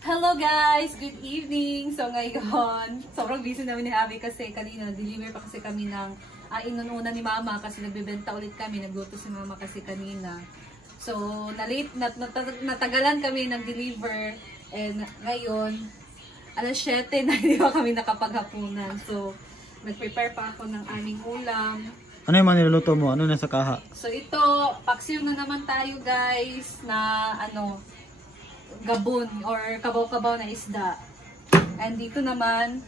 Hello guys! Good evening! So ngayon, sobrang busy namin ni Abby kasi kanina deliver pa kasi kami ng inununa ni Mama kasi nagbebenta ulit kami. Nagluto si Mama kasi kanina. So natagalan kami nag-deliver and ngayon, alas 7 na hindi pa kami nakapaghapunan. So nag-prepare pa ako ng aming ulam. Ano yung mga niluluto mo? Ano nasa kaha? So ito, paksiw na naman tayo guys na gabon or kabaw-kabaw na isda. And dito naman,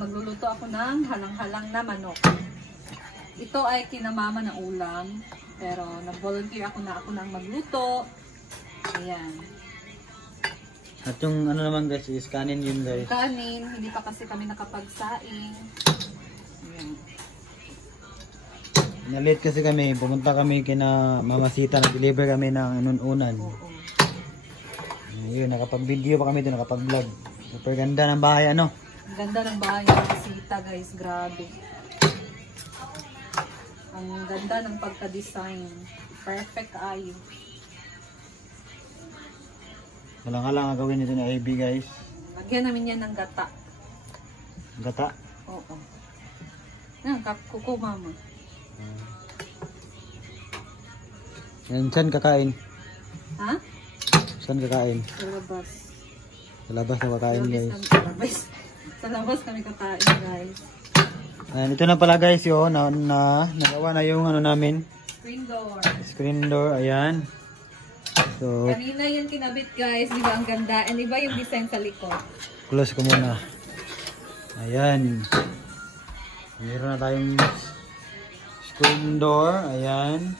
magluluto ako ng halang-halang na manok. Ito ay kinamama na ulam. Pero nag-volunteer ako nang magluto. Ayan. At yung ano naman guys, is kanin yun guys. Kanin, hindi pa kasi kami nakapagsaing. Ayan. Nalit kasi kami, pumunta kami kina Mama Sita, nag-deliver kami ng inununan. Yun, nakapag-video pa kami doon, nakapag-vlog. Super ganda ng bahay, ano? Ganda ng bahay ng Sita guys, grabe. Ang ganda ng pagka-design. Perfect ayo. Walang halang gawin nito ni Ivy guys. Lagyan namin yan ng gata. Gata? Oo. Yan, kuko mama. Yan, saan kakain? Ha? Saan kakain? Sa labas. Sa labas na kakain guys. Sa labas kami kakain guys. Ayan, ito na pala guys yun, nagawa na yung ano namin. Screen door. Screen door, ayan. So, Kanina yung kinabit guys, di ba ang ganda? And iba yung design sa likod. close ko muna. Ayan. Meron na tayong screen door, ayan.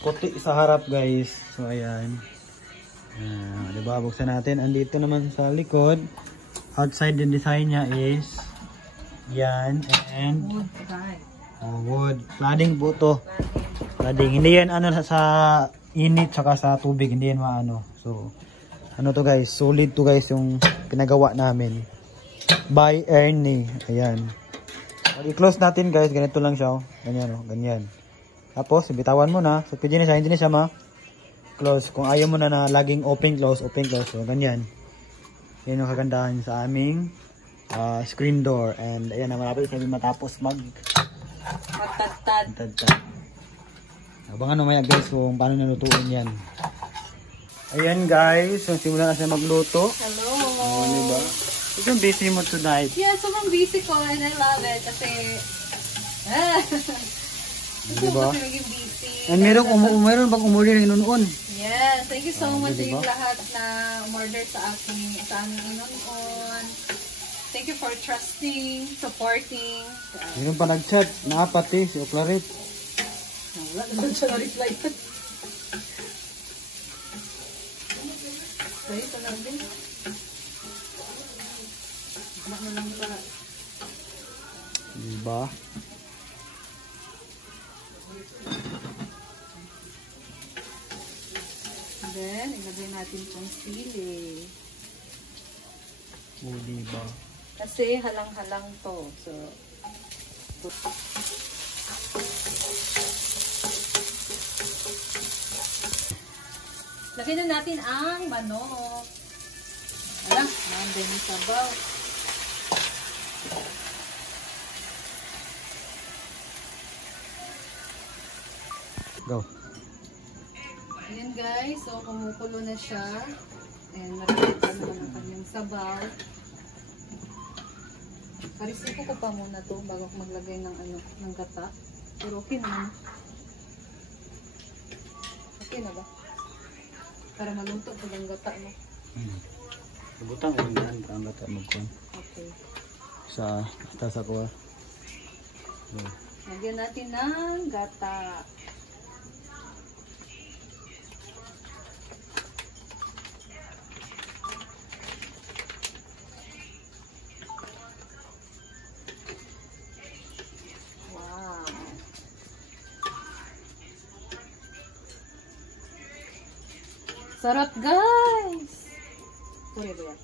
Puti sa harap guys. So ayan. Diba, buksan natin. Andito naman sa likod. Outside yung design niya is yan. And Wood guys. Wood. Cladding po to. Cladding. Hindi yan ano sa init saka sa tubig. Hindi yan maano. So ano to guys. Solid to guys yung pinagawa namin. By Ernie. Ayan. Pag i-close natin guys. Ganito lang siya. Ganyan o. Ganyan. Tapos, bitawan mo na. So, pwede na siya. Hindi na siya ma-close. Kung ayaw mo na laging open, close, open, close. So, ganyan. Yan yung kagandahan sa aming screen door. And, ayan na, malapit kami matapos Magtagtad. Abangan mamaya guys kung paano nalutuin yan. Ayan guys. So, simula na siya magluto. Hello. Diba? Ito yung busy mo tonight. Yeah, sobrang busy ko and I love it. Kasi, diba? Busy. And meron bang umorder ng inunon? Yes, thank you so much sa diba? yung lahat na umorder sa aming inunon. Thank you for trusting, supporting. Meron pa nag-chat na apat eh, si Oclaret. Wala naman siya na-reply. Dahil ito lang din. Anak na lang pa. Diba? Then, ilagay natin itong sili. O, diba? Kasi halang-halang to. So, lagyan na natin ang manok. Alam, nanday yung sabaw. Go. Ayan guys, so kumukulo na siya. And nakikita naman ang kanyang sabaw. Karisiko ko pa muna to bago ako maglagay ng gata. Pero okay naman. Okay na ba? Para maluto ko ng gata mo. Butang ang daan ka ang gata magkuhan. Okay. Sa kuha. So, Lagyan natin ng gata. Sarap guys! Puri ba yan?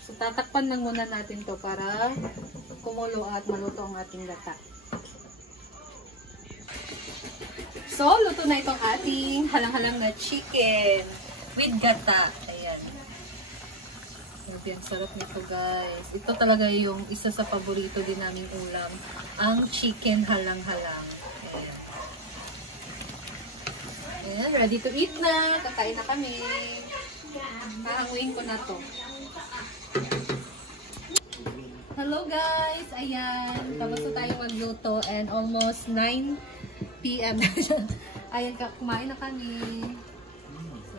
So tatakpan lang muna natin to para kumulo at maluto ang ating gata. So, luto na itong ating halang-halang na chicken with gata. Ayan. Grabe, ang sarap nito guys. Ito talaga yung isa sa paborito din naming ulam. Ang chicken halang-halang. Ayan. Ayan, ready to eat na. Kakain na kami. Mahanguin ko na to. Hello guys! Ayan, tapos na tayo magluto and almost 9 PM. Ayan, kumain na kami. So,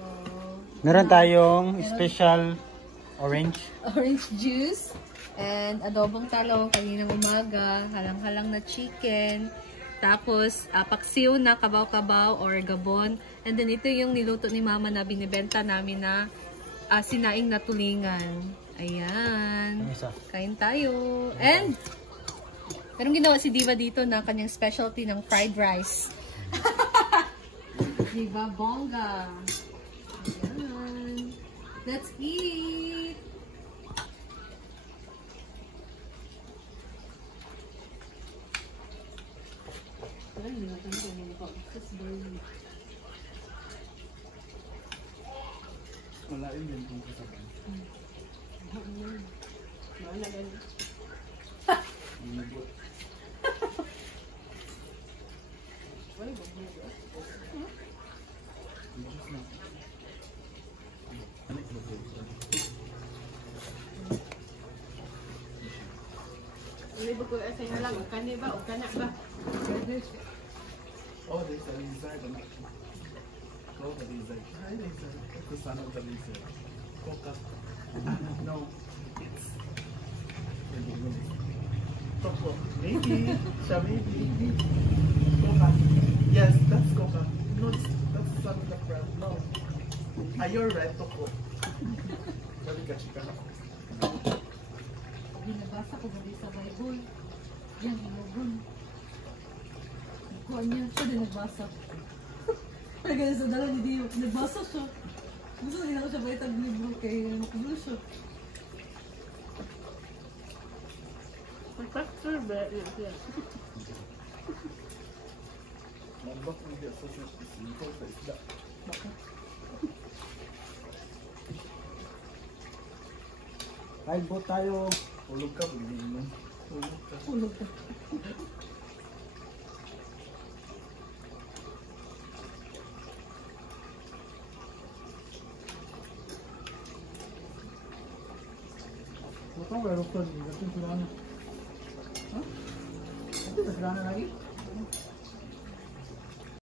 Meron tayong special orange juice and adobong talong kaninang umaga, halang-halang na chicken, tapos paksiw na kabaw-kabaw or gabon, and then ito yung niluto ni mama na binibenta namin na sinaing na tulingan. Ayan. Kain tayo. And, merong ginawa si Diva dito na kanyang specialty ng fried rice. Diva bongga. Ayan. Let's eat! Malain din kung kasabay. Wala ganun. Libo ko sa inyo lang, kani ba o kanak ba? Oh, there's a lizard. Oh, the lizard. Hi, lizard. It's the son of the lizard. Coca. No, it's... Coco. Maybe. Siya maybe. Coca. Yes, that's Coca. No, that's the son of the crab. No. You're right, Coco. Dali ka, chika. Binabasa ko gali sa Bible. Yan, ilagon. Kuha niya, siya din nagbasa. Pagkali sa dala ni Dio, nagbasa siya. Gusto na ako siya baitag libro kay nakulo siya. Mag-pastor ba? Yan. Nambak mo dito sa simple sa isda. Kain po tayo. Ulog ka, hindi mo. Ulog ka. Ulog ka. Ito, meron ko. Ito, sila na. Ha? Ito, sila na lagi?